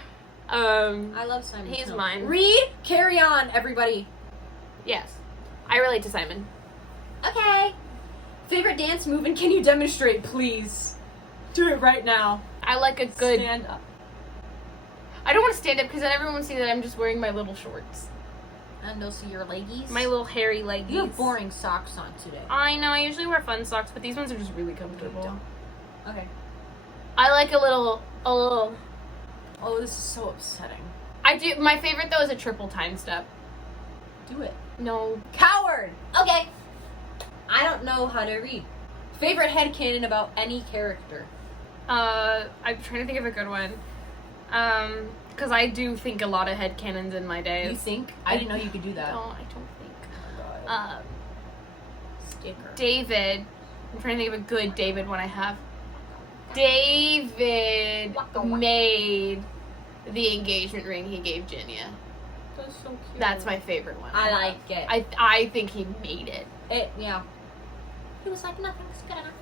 I love Simon Snow. He's mine. Read Carry On, everybody. Yes. I relate to Simon. Okay. Favorite dance move, and can you demonstrate, please? Do it right now. I like a good... Stand up. I don't want to stand up because then everyone will see that I'm just wearing my little shorts. And they'll see your leggies. My little hairy leggies. You have boring socks on today. I know, I usually wear fun socks, but these ones are just really comfortable. Okay. I like a little... Oh, this is so upsetting. I do... My favorite, though, is a triple time step. Do it. No. Coward! Okay. I don't know how to read. Favorite headcanon about any character? I'm trying to think of a good one. Because I do think a lot of headcanons in my days. You think? I didn't know you could do that. No, I don't think. Oh my God. Sticker. David. I'm trying to think of a good David one I have. David made the engagement ring he gave Jenya. That's so cute. That's my favorite one. I like it. I think he made it. Yeah. He was like, nothing's good enough.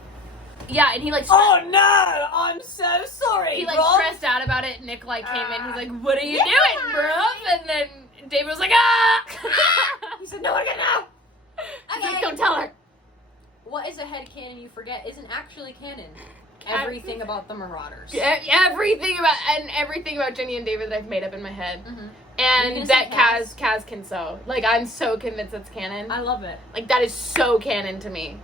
Yeah, and he like... Oh no! I'm so sorry, He like bro. stressed out about it. Nick like came in. He's like, "What are you doing, bro?" And then David was like, "Ah!" He said, "No one can know." He's like, "Don't tell her." What is a headcanon you forget isn't actually canon? Everything about the Marauders. Everything about Jenny and David that I've made up in my head. Mm-hmm. And that Kaz can sew. Like, I'm so convinced it's canon. I love it. Like, that is so canon to me.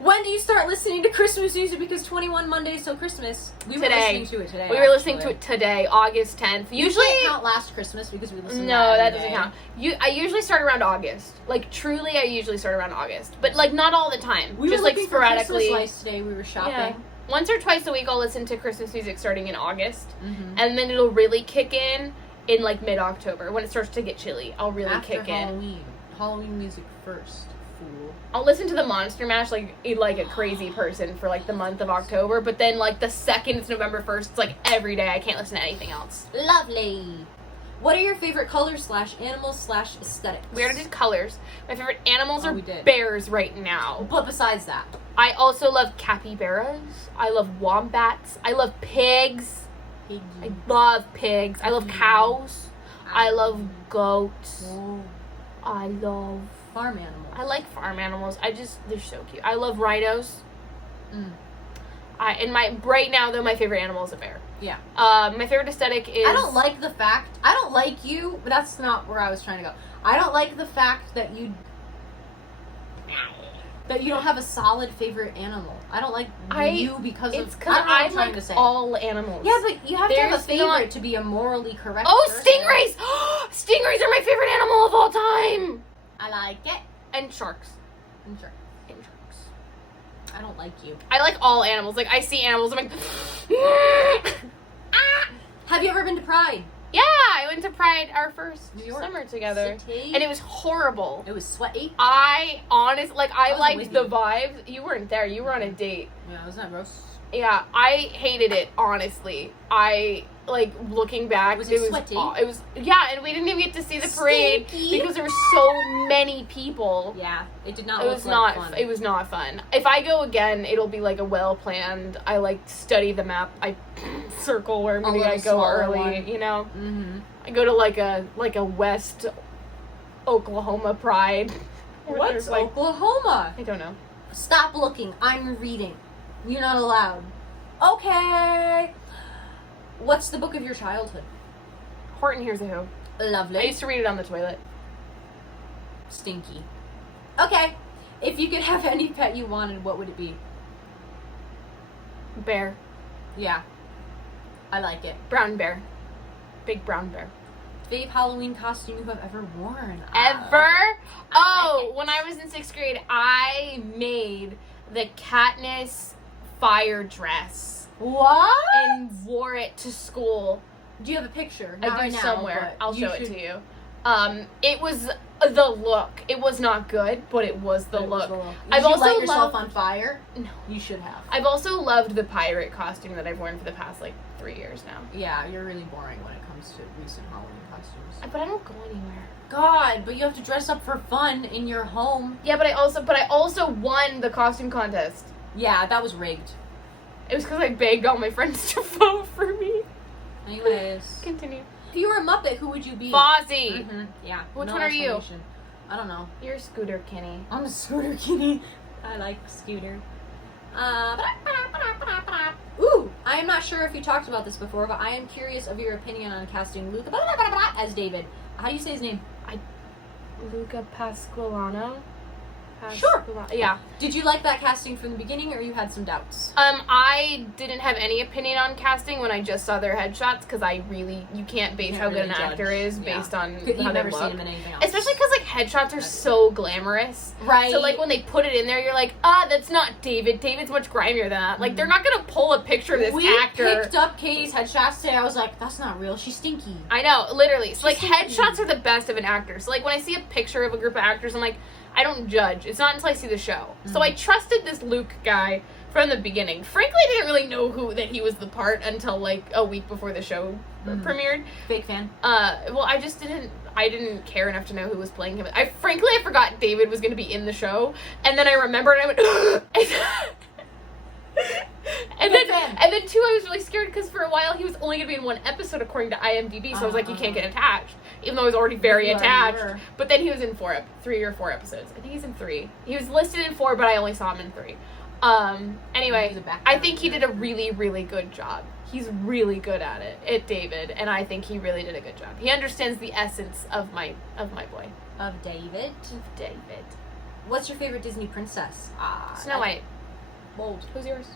When do you start listening to Christmas music? Because 21 Mondays till Christmas. We were listening to it today. We were listening to it today, August 10th. Usually... You can't count last Christmas because we listened to it No, that doesn't count. I usually start around August. Like, truly, I usually start around August. But, like, not all the time. We just, were like, looking sporadically. For Christmas lights today. We were shopping. Yeah. Once or twice a week, I'll listen to Christmas music starting in August. Mm-hmm. And then it'll really kick in like, mid-October. When it starts to get chilly, I'll really kick in. Halloween music first, fool. I'll listen to the Monster Mash, like a crazy person for, like, the month of October. But then, like, the second it's November 1st, it's, like, every day. I can't listen to anything else. Lovely. What are your favorite colors / animals / aesthetics? We already did colors. My favorite animals are we did. bears right now. But besides that. I also love capybaras. I love wombats. I love pigs. Piggy. I love pigs. I love cows. I love goats. Oh. I love... Farm animals. I like farm animals. They're so cute. I love rhinos. Right now, though, my favorite animal is a bear. Yeah. My favorite aesthetic is... I don't like you, but that's not where I was trying to go. I don't like the fact that you don't have a solid favorite animal. I don't like you because it's of... because I like all animals. Yeah, but you have to have a favorite to be a morally correct person. Stingrays! Stingrays are my favorite animal of all time! I like it. And sharks. And sharks. I don't like you. I like all animals. Like, I see animals, I'm like... Have you ever been to Pride? Yeah, I went to Pride our first summer together. City. And it was horrible. It was sweaty. I liked the you. vibes. You weren't there. You were on a date. Yeah, wasn't that gross? Yeah, I hated it, honestly. like, looking back, Was it sweaty? It was, yeah, and we didn't even get to see the parade Stinky. because there were so many people. Yeah, it did not It look was like not. fun. It was not fun. If I go again, it'll be like a well planned. I like study the map. I circle where maybe I go early. One. You know, Mm-hmm. I go to like a West Oklahoma Pride. where What's there's, like, Oklahoma? I don't know. Stop looking. I'm reading. You're not allowed. Okay. What's the book of your childhood? Horton Hears a Who. I Lovely. used to read it on the toilet. Stinky. Okay. If you could have any pet you wanted, what would it be? Bear. Yeah. I like it. Brown bear. Big brown bear. Fave Halloween costume you have ever worn? Ever? I like it. When I was in 6th grade, I made the Katniss fire dress What? and wore it to school. Do you have a picture? I Not do right now, somewhere. but I'll you show it should- to you. It was the look. It was not good, but it was the But it was look. the look. I've Did you also light yourself loved- on fire? No. You should have. I've also loved the pirate costume that I've worn for the past, 3 years now. Yeah, you're really boring when it comes to recent Halloween costumes. But I don't go anywhere. God, but you have to dress up for fun in your home. Yeah, but I also won the costume contest. Yeah, that was rigged. It was because I begged all my friends to vote for me. Anyways. Continue. If you were a Muppet, who would you be? Fozzie. Mm-hmm. Yeah. Which no one are you? explanation. I don't know. You're Scooter Kenny. I'm a Scooter Kitty. I like Scooter. Ooh, I am not sure if you talked about this before, but I am curious of your opinion on casting Luke as David. How do you say his name? Luca Pasqualano. Sure. Yeah. Did you like that casting from the beginning, or you had some doubts? I didn't have any opinion on casting when I just saw their headshots because you can't base Can't how good really an actor judge. is Yeah. based on You've how they never look. seen him in anything else. Especially because headshots are so glamorous. Right. So when they put it in there, you're like, that's not David. David's much grimier than that. They're not gonna pull a picture of this we actor. picked up Katie's headshots today. I was like, that's not real. She's stinky. I know, literally. So She's stinky. headshots are the best of an actor. So when I see a picture of a group of actors, I'm like, I don't judge. It's not until I see the show. So I trusted this Luke guy from the beginning. Frankly, I didn't really know that he was the part until a week before the show premiered. Fake fan. Well, I didn't care enough to know who was playing him. I forgot David was going to be in the show, and then I remembered and I went and then too, I was really scared because for a while he was only going to be in one episode according to IMDb, so I was like, you can't get attached, even though I was already very You already attached. were. But then he was in 3 or 4 episodes. I think he's in 3. He was listed in 4, but I only saw him in 3. Anyway, He's a background I think he did a character. really, really good job. He's really good at David, and I think he really did a good job. He understands the essence of my boy. Of David. Of David. What's your favorite Disney princess? Snow White. Bold. Who's yours?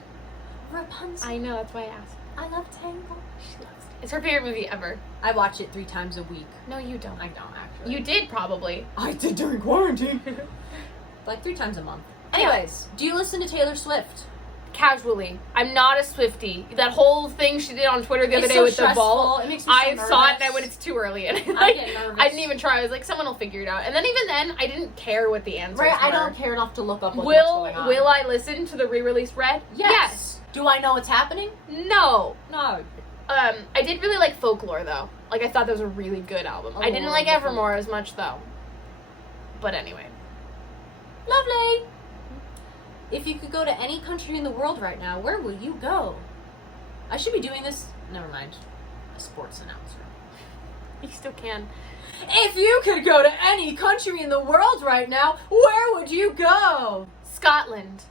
Rapunzel. I know, that's why I asked. I love Tangle. She loves it. It's her favorite movie ever. I watch it 3 times a week. No, you don't. I don't actually. You did probably. I did during quarantine. 3 times a month. Anyways, do you listen to Taylor Swift? Casually. I'm not a Swiftie. That whole thing she did on Twitter the other It's day so with the ball. stressful. It makes me so I saw it and I nervous. went, it's too early. And I get nervous. I didn't even try. I was like, someone will figure it out. And then even then, I didn't care what the answers Right, were. I don't care enough to look up what's Will going on. I listen to the re-release Red? Yes. Do I know what's happening? No. No. I did really like Folklore though. I thought that was a really good album. I didn't like wonderful. Evermore as much though. But anyway. Lovely. If you could go to any country in the world right now, where will you go? I should be doing this. Never mind. A sports announcer. You still can. If you could go to any country in the world right now, where would you go? Scotland.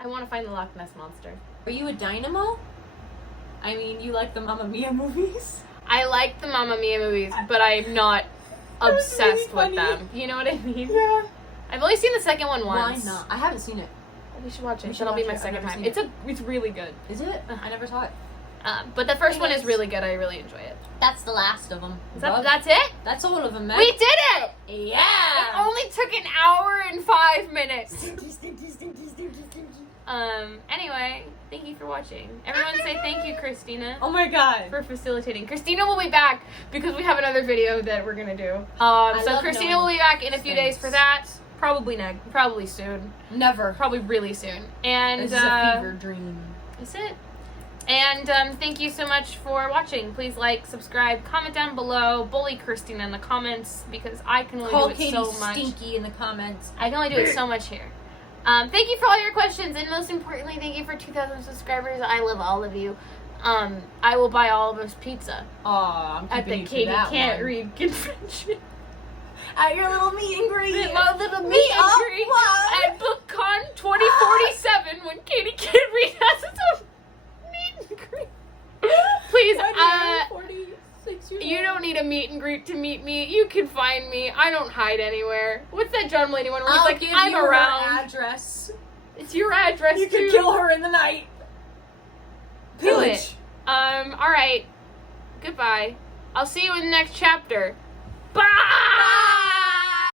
I want to find the Loch Ness Monster. Are you a dynamo? I mean, you like the Mamma Mia movies? I like the Mamma Mia movies, but I'm not That was really obsessed with funny. them. You know what I mean? Yeah. I've only seen the second one Why once. not? I haven't seen it. We should watch it. We should That'll be watch my it. I've second never time. seen It's really good. Is it? I never saw it. But the first one is Anyways. really good. I really enjoy it. That's the last of them. That's it? That's all of them, man. We did it! It Yeah! only took an hour and 5 minutes. Anyway, thank you for watching. Everyone say thank you, Christina, Oh my god. for facilitating. Christina will be back because we have another video that we're gonna do. So love Christina knowing will be back in a few days things. for that. Probably soon. Never. Probably really soon. And This is a fever dream. That's it. And thank you so much for watching. Please like, subscribe, comment down below, bully Kristina in the comments because I can only Call do it Katie so much. Stinky in the comments. I can only do it so much here. Thank you for all your questions, and most importantly, thank you for 2,000 subscribers. I love all of you. I will buy all of us pizza. Aw, I'm at keeping the you to Katie that Can't one. Read convention. At your little meet and greet. My little meet and greet at BookCon 2047 when Katie Can't Read has its own meet and greet. Please, 46 years you old. don't need a meet and greet to meet me. You can find me. I don't hide anywhere. What's that John Mulaney one where he's I'll like, give I'm you around. her address. It's your address, You too. could kill her in the night. Do Pillage. it. Alright. Goodbye. I'll see you in the next chapter. Bye!